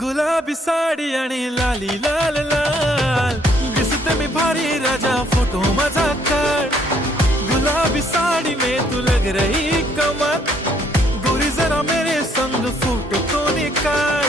गुलाबी साडी आणि लाली लाल लाल दिसते मी भारी राजा फोटो माझा काढ गुलाबी साड़ी में तू लग रही कमाल गोरी जरा मेरे संग फोटो तो निकाल